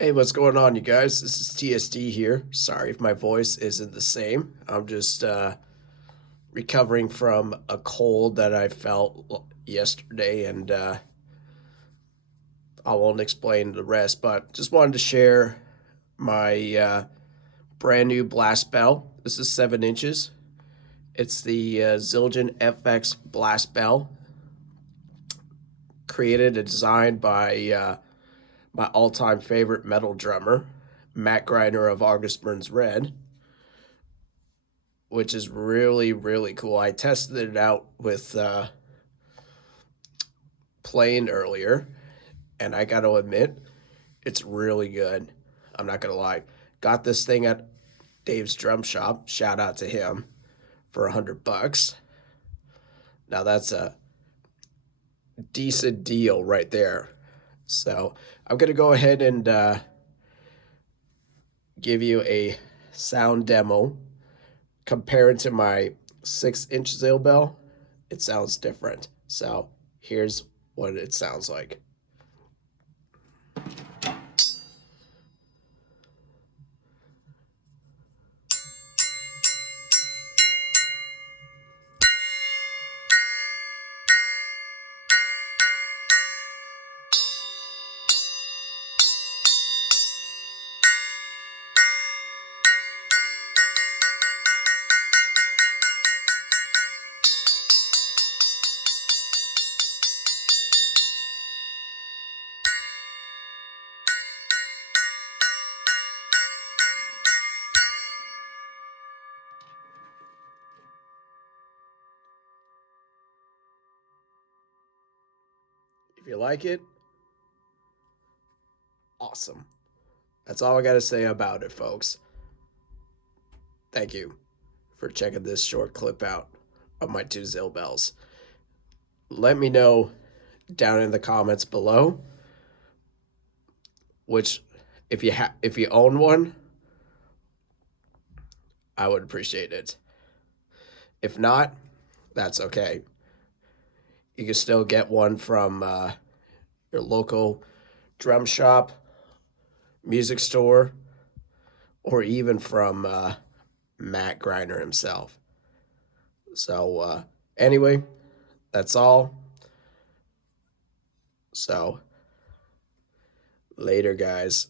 Hey, what's going on, you guys? This is TSD here. Sorry if my voice isn't the same. I'm just recovering from a cold that I felt yesterday, and I won't explain the rest, but just wanted to share my brand new blast bell. This is 7 inches. It's the Zildjian FX blast bell, created and designed by my all-time favorite metal drummer, Matt Greiner of August Burns Red, which is really, really cool. I tested it out with playing earlier, and I got to admit, it's really good. I'm not going to lie. Got this thing at Dave's Drum Shop. Shout out to him for $100. Now that's a decent deal right there. So I'm going to go ahead and give you a sound demo. Compared to my 6 inch Zale bell, it sounds different. So here's what it sounds like. If you like it, awesome. That's all I got to say about it, folks. Thank you for checking this short clip out of my two Zale bells. Let me know down in the comments below which, if you own one, I would appreciate it. If not, that's okay. You can still get one from your local drum shop, music store, or even from Matt Greiner himself. So anyway, that's all. So later, guys.